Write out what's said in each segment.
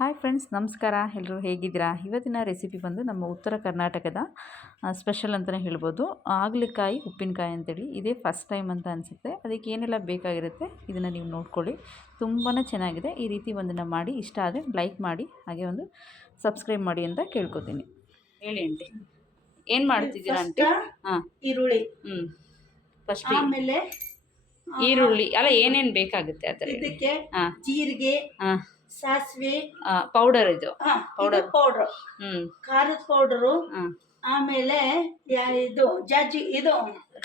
Hi friends, ನಮಸ್ಕಾರ. ಎಲ್ಲರೂ ಹೇಗಿದ್ದೀರಾ? ಇವತ್ತಿನ ರೆಸಿಪಿ ಬಂದು ನಮ್ಮ ಉತ್ತರ ಕರ್ನಾಟಕದ ಸ್ಪೆಷಲ್ ಅಂತಲೇ ಹೇಳ್ಬೋದು. ಹಾಗಲಕಾಯಿ ಉಪ್ಪಿನಕಾಯಿ ಅಂತೇಳಿ. ಇದೇ ಫಸ್ಟ್ ಟೈಮ್ ಅಂತ ಅನಿಸುತ್ತೆ. ಅದಕ್ಕೆ ಏನೆಲ್ಲ ಬೇಕಾಗಿರುತ್ತೆ ಇದನ್ನು ನೀವು ನೋಡ್ಕೊಳ್ಳಿ. ತುಂಬಾ ಚೆನ್ನಾಗಿದೆ. ಈ ರೀತಿ ಒಂದನ್ನು ಮಾಡಿ ಇಷ್ಟ ಆದರೆ ಲೈಕ್ ಮಾಡಿ, ಹಾಗೆ ಒಂದು ಸಬ್ಸ್ಕ್ರೈಬ್ ಮಾಡಿ ಅಂತ ಕೇಳ್ಕೊತೀನಿ. ಹೇಳಿ ಆಂಟಿ, ಏನು ಮಾಡ್ತಿದ್ದೀರಾ ಆಂಟಿ? ಹಾಂ, ಈರುಳ್ಳಿ. ಫಸ್ಟ್ ಆಮೇಲೆ ಈರುಳ್ಳಿ ಅಲ್ಲ, ಏನೇನು ಬೇಕಾಗುತ್ತೆ ಆ ಥರ? ಇದಕ್ಕೆ ಹಾಂ, ಜೀರಿಗೆ, ಹಾಂ, ಸಾಸಿವೆ ಪೌಡರ್ ಇದು ಪೌಡರ್, ಖಾರದ ಪೌಡರು, ಹಾಂ, ಆಮೇಲೆ ಇದು ಇದು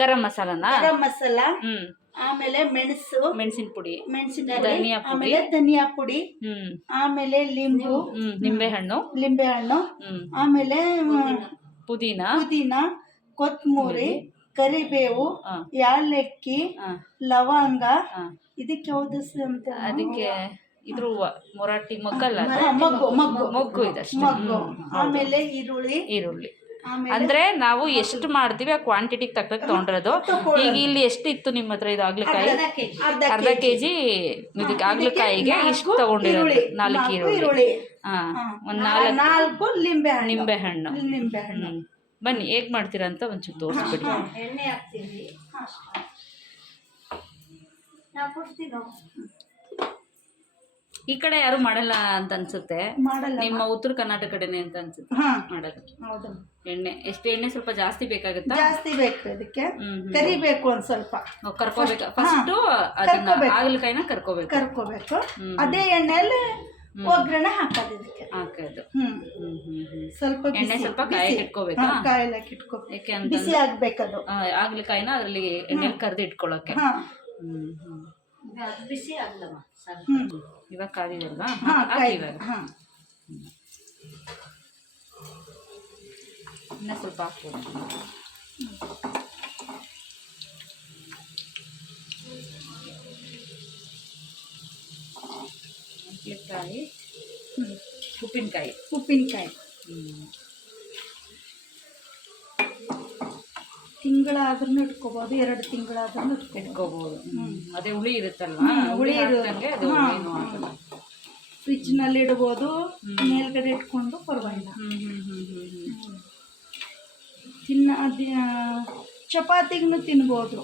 ಗರಂ ಮಸಾಲನಾ? ಗರಂ ಮಸಾಲ, ಹ್ಮ್, ಆಮೇಲೆ ಮೆಣಸು, ಮೆಣಸಿನ ಪುಡಿ, ಧನಿಯಾ ಪುಡಿ, ಆಮೇಲೆ ಧನಿಯಾ ಪುಡಿ, ಆಮೇಲೆ ಲಿಂಬು, ನಿಂಬೆಹಣ್ಣು, ಆಮೇಲೆ ಪುದೀನ, ಕೊತ್ತಂಬರಿ, ಕರಿಬೇವು, ಯಾಲಕ್ಕಿ, ಲವಂಗ. ಇದಕ್ಕೆ ಯಾವ್ದು ಅಂತ? ಅದಕ್ಕೆ ಇದ್ರ ಮೊರಾಟಿ ಮೊಗ್ಗಲ್ಲ, ಮೊಗ್ಗು ಇದಷ್ಟೇ. ಆಮೇಲೆ ಈರುಳ್ಳಿ ಅಂದ್ರೆ ನಾವು ಎಷ್ಟು ಮಾಡ್ತೀವಿ ಆ ಕ್ವಾಂಟಿಟಿಗೆ ತಕ್ಕಂಗೆ ತೊಗೊಂಡಿರೋದು. ಈಗ ಇಲ್ಲಿ ಎಷ್ಟು ಇತ್ತು ನಿಮ್ಮ ಹತ್ರ? ಇದು ಆಗ್ಲಕಾಯಿ ಅರ್ಧ ಕೆಜಿ. ಇದಕ್ಕೆ ಆಗ್ಲಕಾಯಿಗೆ ಇಷ್ಟು ತಗೊಂಡಿರೋದು 4 ಈರುಳ್ಳಿ, ಒಂದು 4 ನಿಂಬೆಹಣ್ಣು. ಬನ್ನಿ ಹೇಗ್ ಮಾಡ್ತೀರಾ ಅಂತ ಒಂಚೂರು ತೋರಿಸ್ಬಿಡಿ. ಎಣ್ಣೆ ಹಾಕ್ತೀವಿ. ಈ ಕಡೆ ಯಾರು ಮಾಡಲ್ಲ ಅಂತ ಅನ್ಸುತ್ತೆ, ನಿಮ್ಮ ಉತ್ತರ ಕರ್ನಾಟಕ ಕಡೆನೆ ಅಂತ ಅನ್ಸುತ್ತೆ ಮಾಡಲ್ಲ. ಎಣ್ಣೆ ಎಷ್ಟು? ಎಣ್ಣೆ ಸ್ವಲ್ಪ ಜಾಸ್ತಿ ಬೇಕಾಗುತ್ತಾ? ಜಾಸ್ತಿ ಬೇಕು. ಅದಕ್ಕೆ ಕರಿಬೇಕು, ಒಂದ್ ಸ್ವಲ್ಪ ಕರ್ಕೋಬೇಕು. ಫಸ್ಟ್ ಅದನ್ನ ಹಾಗಲಕಾಯಿನ ಕರ್ಕೋಬೇಕು. ಅದೇ ಎಣ್ಣೆಯಲ್ಲಿ ಒಗ್ಗರಣೆ ಹಾಕೋದು. ಇದಕ್ಕೆ ಸ್ವಲ್ಪ ಎಣ್ಣೆ ಸ್ವಲ್ಪ ಕಾಯಿಗೆ ಇಟ್ಕೋಬೇಕಾ? ಕಾಯಿಲಕ್ಕೆ ಇಟ್ಕೋಬೇಕು. ಯಾಕೆ ಅಂತ ಬಿಸಿ ಆಗ್ಬೇಕದು. ಹಾಗಲಕಾಯಿನ ಅದ್ರಲ್ಲಿ ಎಣ್ಣೆಲಿ ಕರ್ದು ಇಟ್ಕೊಳ್ಳೋಕೆ. ಬಿಸಿ ಆಗ್ಲವ. ಇವಾಗ ಕಾದಿದಲ್ವಾ? ಇನ್ನ ಸ್ವಲ್ಪ ಹಾಕ್ಬೋದು. ಹಾಗಲಕಾಯಿ, ಉಪ್ಪಿನಕಾಯಿ ತಿಂಗಳಾದ್ರೂ ಇಟ್ಕೋಬಹುದು, 2 ತಿಂಗಳಾದ್ರೂ ಇಟ್ಕೋಬಹುದು. ಅದೇ ಹುಳಿ ಇರುತ್ತಲ್ವಾ, ಹುಳಿ ಇರುತ್ತಂಗೆ ಅದು ಫ್ರಿಜ್ ನಲ್ಲಿ ಇಡಬಹುದು, ಮೇಲ್ಗಡೆ ಇಟ್ಕೊಂಡು ಪರವಾಗಿಲ್ಲ. ಚಪಾತಿಗೂ ತಿನ್ಬೋದು,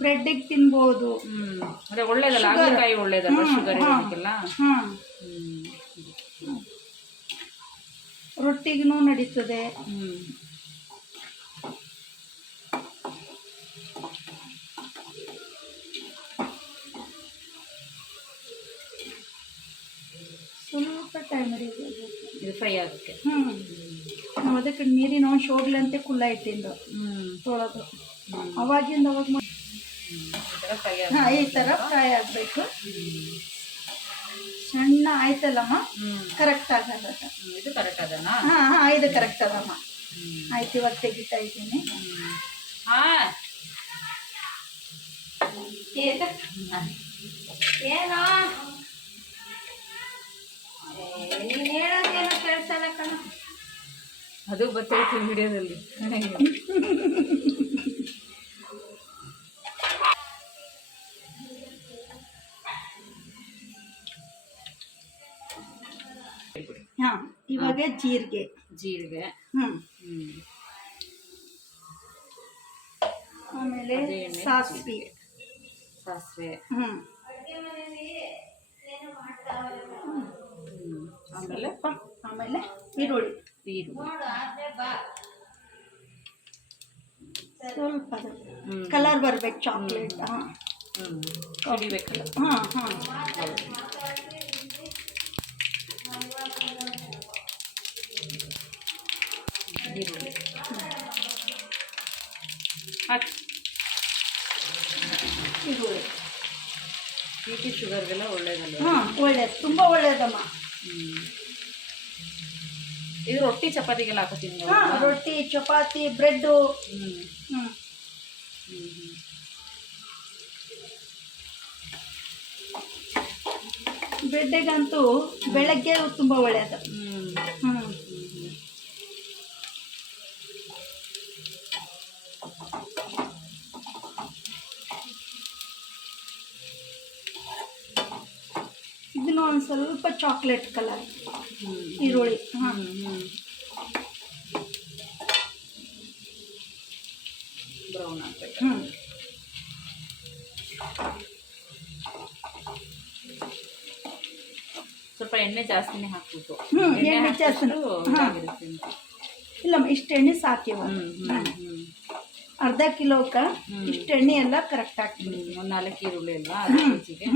ಬ್ರೆಡ್ಗೆ ತಿನ್ಬೋದು. ಒಳ್ಳೇದಲ್ಲ ಹಾಗಲಕಾಯಿ, ಒಳ್ಳೇದಲ್ಲ ಶುಗರ್ ಇರೋದಕ್ಕೆಲ್ಲ. ರೊಟ್ಟಿಗೂ ನಡೀತದೆ. ಸ್ವಲ್ಪ ಟೈಮ್ ಹಿಡಿಬೋದು ಇದು ಫ್ರೈ ಆಗೋಕ್ಕೆ. ನಾವು ಅದಕ್ಕೆ ನೀರಿನ ಅಂಶ ಹೋಗ್ಲಂತೆ ಕುಲ್ಲ ಇಟ್ಟಿದ್ದು ತೊಳೆದು ಅವಾಗಿಂದ ಅವಾಗ ಈ ಥರ ಫ್ರೈ ಆಗಬೇಕು. ಸಣ್ಣ ಆಯ್ತಲ್ಲಮ್ಮ, ಕರೆಕ್ಟ್ ಆಗಲ್ಲ. ಇದು ಕರೆಕ್ಟ್ ಅದನಾ? ಇದು ಕರೆಕ್ಟ್ ಅದಮ್ಮ. ಆಯ್ತು, ಇವಾಗ ತೆಗಿತಾ ಇದ್ದೀನಿ. ಏನೋ ನೀನು ಹೇಳೋದೇನೋ ಕೇಳಿಸಲ್ಲ ಕಣ. ಅದು ಬರ್ತೈತಿ ವಿಡಿಯೋದಲ್ಲಿ. ಇವಾಗ ಜೀರಿಗೆ, ಆಮೇಲೆ ಸಾಸಿವೆ, ಆಮೇಲೆ ಈರುಳ್ಳಿ ಸ್ವಲ್ಪ ಕಲರ್ ಬರ್ಬೇಕು, ಚಾಕ್ಲೇಟ್. BP ಶುಗರ್ಗೆಲ್ಲ ಒಳ್ಳೇದಲ್ಲ? ಒಳ್ಳೇದು, ತುಂಬಾ ಒಳ್ಳೇದಮ್ಮ. ಇದು ರೊಟ್ಟಿ ಚಪಾತಿಗೆಲ್ಲ ಹಾಕೋತೀನಿ. ರೊಟ್ಟಿ, ಚಪಾತಿ, ಬ್ರೆಡ್ಡು. ಬ್ರೆಡ್ಡಿಗಂತೂ ಬೆಳಗ್ಗೆ ತುಂಬಾ ಒಳ್ಳೇದು. ಇದನ್ನು ಒಂದು ಸ್ವಲ್ಪ ಚಾಕ್ಲೇಟ್ ಕಲರ್ ಈರುಳ್ಳಿ. ಹಾಂ, ಬ್ರೌನ್ ಆಗಬೇಕು. ಸ್ವಲ್ಪ ಎಣ್ಣೆ ಜಾಸ್ತಿನೇ ಹಾಕ್ಬೇಕು. ಎಣ್ಣೆ ಜಾಸ್ತಿ ಇದಾಗಿರುತ್ತೆ ಅಂತ. ಇಲ್ಲ, ಇಷ್ಟು ಎಣ್ಣೆ ಸಾಕಿವ. ಅರ್ಧ ಕಿಲೋಕ್ಕೆ ಇಷ್ಟು ಎಣ್ಣೆ ಎಲ್ಲ ಕರೆಕ್ಟ್ ಆಗ್ತದೆ. ಒಂದು 4 ಈರುಳ್ಳಿ ಅಲ್ವಾ, ಅರ್ಧ ಕೆಜಿಗೆ.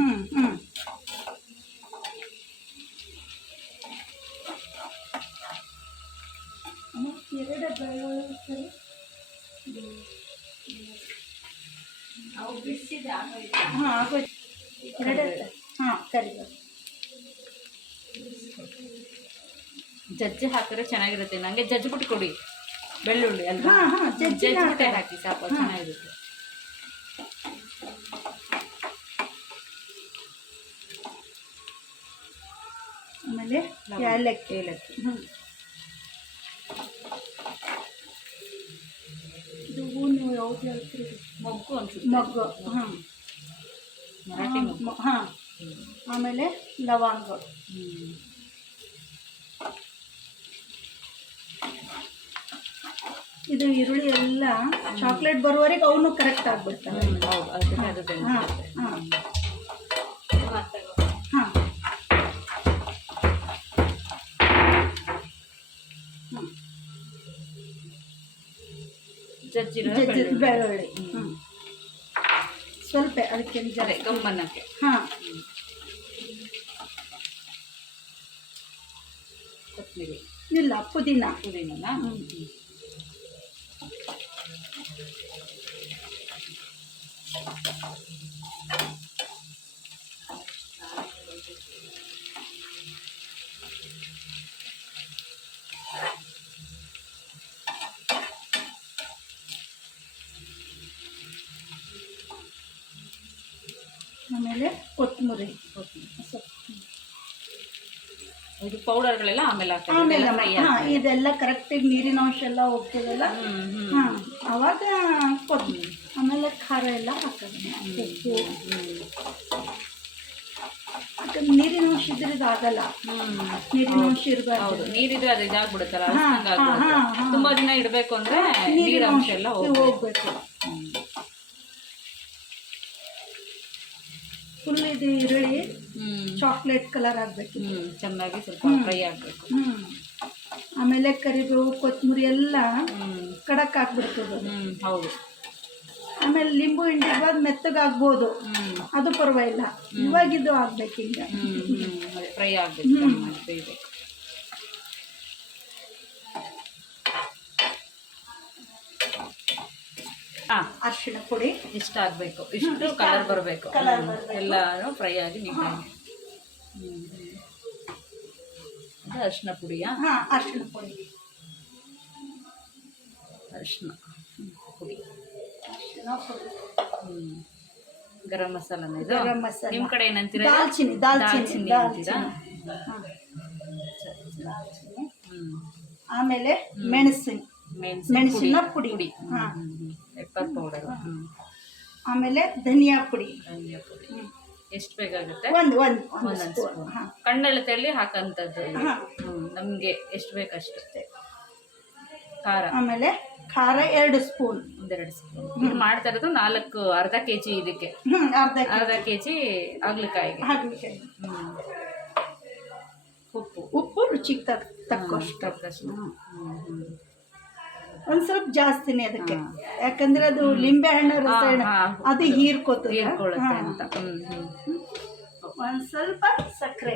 ಎರಡು ಬೆಳ್ಳುಳ್ಳಿ ಹಾಂ ಆಗೋಯ್ತು. ಹಾಂ, ಕರಿಬೇವು ಜಜ್ಜಿ ಹಾಕಿದ್ರೆ ಚೆನ್ನಾಗಿರುತ್ತೆ. ನನಗೆ ಜಜ್ಜಿಬಿಟ್ಟು ಕೊಡಿ ಬೆಳ್ಳುಳ್ಳಿ ಅಲ್ವಾ. ಜಜ್ಜಿಬಿಟ್ಟೆ ಹಾಕಿ ಸಾಕು, ಚೆನ್ನಾಗಿರುತ್ತೆ. ಆಮೇಲೆ ಏಲಕ್ಕಿ. ಇದು ಹೂ ನೀವು ಯಾವ್ದು ಹೇಳ್ತೀರಿ? ಮೊಗ್ಗು ಅನ್ಸುತ್ತೆ. ಮೊಗ್ಗು. ಹಾಂ, ಮರಾಠಿ ಮೊಗ್ಗು. ಹಾಂ. ಆಮೇಲೆ ಲವಂಗ. ಇದು ಈರುಳ್ಳಿ ಎಲ್ಲ ಚಾಕ್ಲೇಟ್ ಬರುವವರೆಗೆ ಅವನು ಕರೆಕ್ಟ್ ಆಗ್ಬಿಡ್ತವೆ. ಹೌದು, ಅದಕ್ಕೆ ಅದು ಬೆಂದ. ಹಾಂ ಹಾಂ ಹಾಂ ಜಜ್ಜಿರೋ ಬೆಳ್ಳುಳ್ಳಿ. ಸ್ವಲ್ಪ ಅದಕ್ಕೆ ಗಮ್ಮನಕ್ಕೆ. ಹಾಂ, ಕೊತ್ತಂಬರಿ ಇಲ್ಲ, ಪುದೀನ. ಪುದೀನನ. ಆಮೇಲೆ ಕೊತ್ತಂಬರಿ. ಇದು ಪೌಡರ್ಗಳೆಲ್ಲ ಆಮೇಲೆ ಆಮೇಲೆ ಹಾಂ, ಇದೆಲ್ಲ ಕರೆಕ್ಟಾಗಿ ನೀರಿನ ಅಂಶ ಎಲ್ಲ ಹೋಗ್ತದಲ್ಲ. ಹಾಂ, ಅವಾಗ ಕೊತ್ತಂಬರಿ. ಆಮೇಲೆ ಖಾರ ಎಲ್ಲ ಹಾಕೋದು, ಉಪ್ಪು. ಯಾಕಂದ್ರೆ ನೀರಿನ ಅಂಶ ಇದ್ರೆ ಇದಾಗಲ್ಲ. ನೀರಿನ ಅಂಶ ಇರಬಾರ್ದು. ನೀರಿದ್ರೆ ಅದು ಇದಾಗ್ಬಿಡುತ್ತಲ್ಲ, ತುಂಬಾ ದಿನ ಇಡಬೇಕು ಅಂದ್ರೆ ನೀರಿನ ಅಂಶ ಎಲ್ಲ ಹೋಗ್ಬೇಕು. ಫುಲ್ ಇದು ಈರುಳ್ಳಿ ಚಾಕ್ಲೇಟ್ ಕಲರ್ ಆಗಬೇಕು. ಚೆನ್ನಾಗಿ ಸ್ವಲ್ಪ ಫ್ರೈ ಆಗಬೇಕು. ಆಮೇಲೆ ಕರಿಬೇವು, ಕೊತ್ತಂಬರಿ ಎಲ್ಲ ಕಡಕ್ ಹಾಕ್ಬಿಡ್ತದೆ. ಹೌದು. ಆಮೇಲೆ ಲಿಂಬು ಹಿಂಡಿರ್ಬಾರ್ದು, ಮೆತ್ತಗಾಗ್ಬೋದು, ಅದು ಪರವಾಗಿಲ್ಲ. ಇವಾಗಿದ್ದು ಆಗ್ಬೇಕು ಹಿಂಗ ಫ್ರೈ ಆಗಬೇಕು. ಅರಿಶಿಣ ಪುಡಿ ಇಷ್ಟ ಆಗಬೇಕು, ಇಷ್ಟು ಕಲರ್ ಬರಬೇಕು, ಎಲ್ಲಾನು ಫ್ರೈ ಆಗಿ ನೀಟಾಗಿ. ಅದು ಅರಿಶಿಣ ಪುಡಿಯಾ? ಹಾಂ, ಅರಿಶಿಣ ಪುಡಿ. ಅರಿಶಿಣ ಪುಡಿ. ಗರಂ ಮಸಾಲನ ಇದು? ಗರಂ ಮಸಾಲ. ನಿಮ್ಮ ಕಡೆ ಏನಂತೀರಾ? ದಾಲ್ಚಿನ್ನಿ. ದಾಲ್ಚಿನ್ನಿ ಅಂತೀರಾ? ಆಮೇಲೆ ಮೆಣಸಿನ ಪುಡಿ. Pepper powder. ಆಮೇಲೆ ಧನಿಯಾ ಪುಡಿ. ಎಷ್ಟು ಬೇಕಾಗುತ್ತೆ? ಒಂದೊಂದು ಸ್ಪೂನ್. ಕಣ್ಣೆಳತೆಯಲ್ಲಿ ಹಾಕಂಥದ್ದು. ನಮಗೆ ಎಷ್ಟು ಬೇಕಷ್ಟು. ಖಾರ. ಆಮೇಲೆ ಖಾರ 2 ಸ್ಪೂನ್. ಒಂದೆರಡು ಸ್ಪೂನ್. ಇದು ಮಾಡ್ತಾ ಇರೋದು 4 ಅರ್ಧ ಕೆಜಿ ಇದಕ್ಕೆ. ಅರ್ಧ ಕೆಜಿ ಆಗ್ಲಿಕಾಯಿಗೆ. ಉಪ್ಪು ರುಚಿಗೆ ತಕ್ಕಷ್ಟು. ಒಂದು ಸ್ವಲ್ಪ ಜಾಸ್ತಿನೇ ಅದಕ್ಕೆ, ಯಾಕಂದ್ರೆ ಅದು ಲಿಂಬೆ ಹಣ್ಣು ರಸ ಅದು ಹೀರ್ಕೊಳ್ಳುತ್ತೆ ಅಂತ. ಒಂದು ಸ್ವಲ್ಪ ಸಕ್ಕರೆ.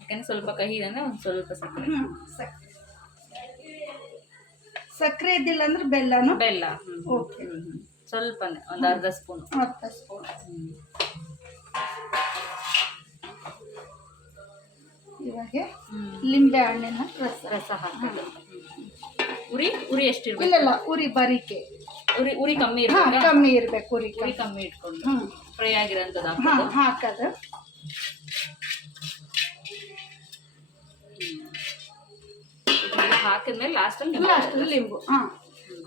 ಯಾಕಂದ್ರೆ ಸ್ವಲ್ಪ ಕಹಿ ಅಂದ್ರೆ ಒಂದು ಸ್ವಲ್ಪ ಸಕ್ಕರೆ. ಸಕ್ಕರೆ ಇದ್ದಿಲ್ಲ ಅಂದ್ರೆ ಬೆಲ್ಲ. ಓಕೆ, ಸ್ವಲ್ಪನೇ, ಒಂದು ಅರ್ಧ ಸ್ಪೂನ್. ಇವಾಗ ಲಿಂಬೆ ಹಣ್ಣಿನ ರಸ ಹಾಕೋದು. ಉರಿ ಎಷ್ಟಿರ್ಬೇಕು? ಇಲ್ಲ, ಉರಿ ಬಾರಿಕೆ. ಉರಿ ಕಮ್ಮಿ ಇರ್ಬೇಕು. ಉರಿ ಕಮ್ಮಿ ಇಟ್ಕೊಂಡು ಫ್ರೈ ಆಗಿರೋಂಥದ್ದು ಹಾಕೋದು. ಹಾಕಿದ್ಮೇಲೆ ಲಾಸ್ಟಲ್ಲಿ ಲಿಂಬು.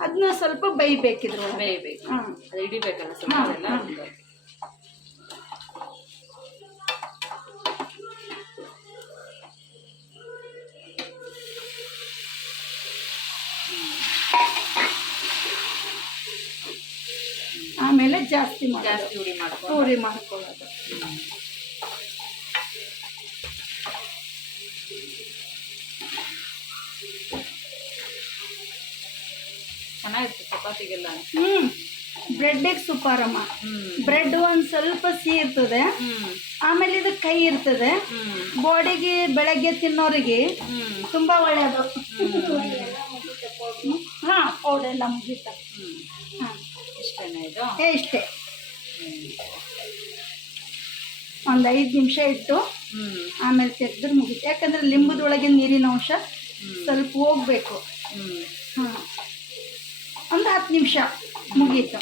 ಅದನ್ನ ಸ್ವಲ್ಪ ಬೇಯಬೇಕಿದ್ರು. ಬೇಯಬೇಕು, ಅದು ಹಿಡಿಬೇಕಲ್ಲ ಸ್ವಲ್ಪ. ಜಾಸ್ತಿ ಮಾಡೋದು, ಜಾಸ್ತಿ ಉರಿ ಮಾಡ್ಕೊಂಡು ಪೂರಿ ಮಾಡ್ಕೊಳ್ಳೋದು. ಚೆನ್ನಾಗಿರುತ್ತೆ ಚಪಾತಿಗೆಲ್ಲ. ಬ್ರೆಡ್ಡಿಗೆ ಸೂಪರಮ್ಮ. ಬ್ರೆಡ್ ಒಂದು ಸ್ವಲ್ಪ ಸಿಹಿ ಇರ್ತದೆ, ಆಮೇಲೆ ಇದು ಕೈ ಇರ್ತದೆ. ಬಾಡಿಗೆ ಬೆಳಗ್ಗೆ ತಿನ್ನೋರಿಗೆ ತುಂಬ ಒಳ್ಳೆಯದು. ಹಾಂ, ಪೌಡೆಲ್ಲ ಮುಗೀತ. ಹಾಂ, ಇಷ್ಟೇನಾ ಇದು? ಇಷ್ಟೇ. ಒಂದು 5 ನಿಮಿಷ ಇಟ್ಟು ಆಮೇಲೆ ತೆಗೆದ್ರೆ ಮುಗೀತು. ಯಾಕಂದರೆ ಲಿಂಬದೊಳಗೆ ನೀರಿನ ಅಂಶ ಸ್ವಲ್ಪ ಹೋಗಬೇಕು. ಹಾಂ, ಒಂದು 10 ನಿಮಿಷ ಮುಗೀತು.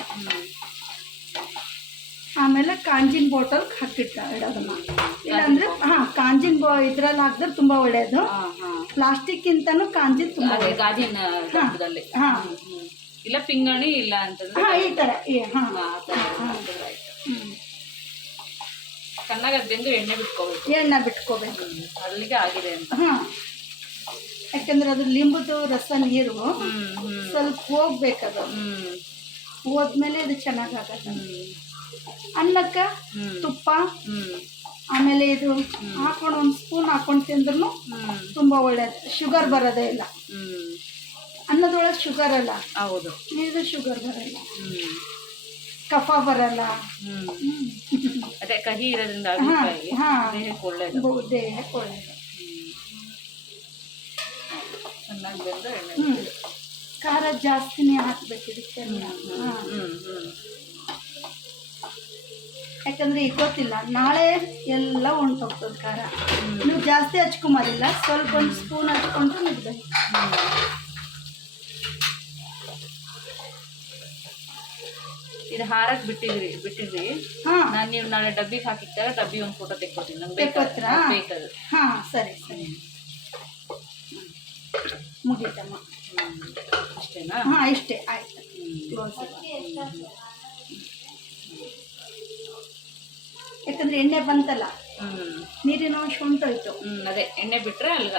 ಆಮೇಲೆ ಕಾಂಜಿನ ಬಾಟಲ್ ಇಡೋದನ್ನ. ಇಲ್ಲಾಂದರೆ ಕಾಂಜಿನ ಇದ್ರಲ್ಲಿ ಹಾಕಿದ್ರೆ ತುಂಬ ಒಳ್ಳೆಯದು. ಪ್ಲಾಸ್ಟಿಕ್ಕಿಂತನೂ ಕಾಂಜಿನ ತುಂಬ ಗಾಜಿನ ದೊಡ್ಡದಲ್ಲಿ. ಇಲ್ಲ ಪಿಂಗಾಣಿ ಇಲ್ಲ ಅಂತಂದ್ರೆ ಈ ಥರ. ಚೆನ್ನಾಗಿ ಬೆಂದು ಎಣ್ಣೆ ಬಿಟ್ಕೋಬೇಕು. ಅಲ್ಲಿಗೆ ಆಗಿದೆ ಅಂತ. ಯಾಕಂದ್ರೆ ಅದು ಲಿಂಬುದು ರಸ ನೀರು ಸ್ವಲ್ಪ ಹೋಗ್ಬೇಕದು. ಹೋದ್ಮೇಲೆ ಇದು ಚೆನ್ನಾಗಾಗತ್ತೆ. ಅನ್ನಕ್ಕೆ ತುಪ್ಪ ಆಮೇಲೆ ಇದು ಹಾಕೊಂಡು 1 ಸ್ಪೂನ್ ಹಾಕೊಂಡು ತಿಂದ್ರೂ ತುಂಬ ಒಳ್ಳೇದು. ಶುಗರ್ ಬರೋದೇ ಇಲ್ಲ. ಅನ್ನದೊಳಗೆ ಶುಗರ್ ಅಲ್ಲ. ಹೌದು, ಇದು ಶುಗರ್ ಬರಲ್ಲ, ಕಫ ಬರಲ್ಲ. ಅದೇ ಕಹಿ ಇರೋದ್ರಿಂದ ದೇಹಕ್ಕೆ ಒಳ್ಳೇದು. ದೇಹಕ್ಕೆ ಒಳ್ಳೇದು. ಚೆನ್ನಾಗಿ ಬೆಂದು ಎಣ್ಣೆ. ಖಾರ ಜಾಸ್ತಿನೇ ಹಾಕ್ಬೇಕು ಇದಕ್ಕೆ. ಯಾಕಂದ್ರೆ ಈಗ ಗೊತ್ತಿಲ್ಲ, ನಾಳೆ ಎಲ್ಲ ಹೊಂಟೋಗ್ತದೆ ಖಾರ. ನೀವು ಜಾಸ್ತಿ ಹಚ್ಕೊಂಬರಿಲ್ಲ, ಸ್ವಲ್ಪ 1 ಸ್ಪೂನ್ ಹಚ್ಕೊಂಡ್ರೆ ಮುಗ್ಬೇಕು. ಇದು ಹಾರಕ್ಕೆ ಬಿಟ್ಟಿದ್ರಿ. ನಾನು ನೀವು ನಾಳೆ ಡಬ್ಬಿಗೆ ಹಾಕಿರ್ತಾರ, ಡಬ್ಬಿ ಒಂದು ಫೋಟೋ ತೆಕ್ಕೊಡ್ತೀನಿ. ನಂಗೆ ಬೇಕದು. ಹಾಂ, ಸರಿ. ಮುಗೀತಮ್ಮ. ಅಷ್ಟೇನಾ? ಹಾಂ, ಇಷ್ಟೇ ಆಯ್ತು. ಯಾಕಂದ್ರೆ ಎಣ್ಣೆ ಬಂತಲ್ಲ, ನೀರಿನ ಅಂಶ ಉಂಟೋಯ್ತು. ಅದೇ ಎಣ್ಣೆ ಬಿಟ್ರೆ ಅಲ್ಲಿಗೆ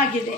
ಆಗಿದೆ.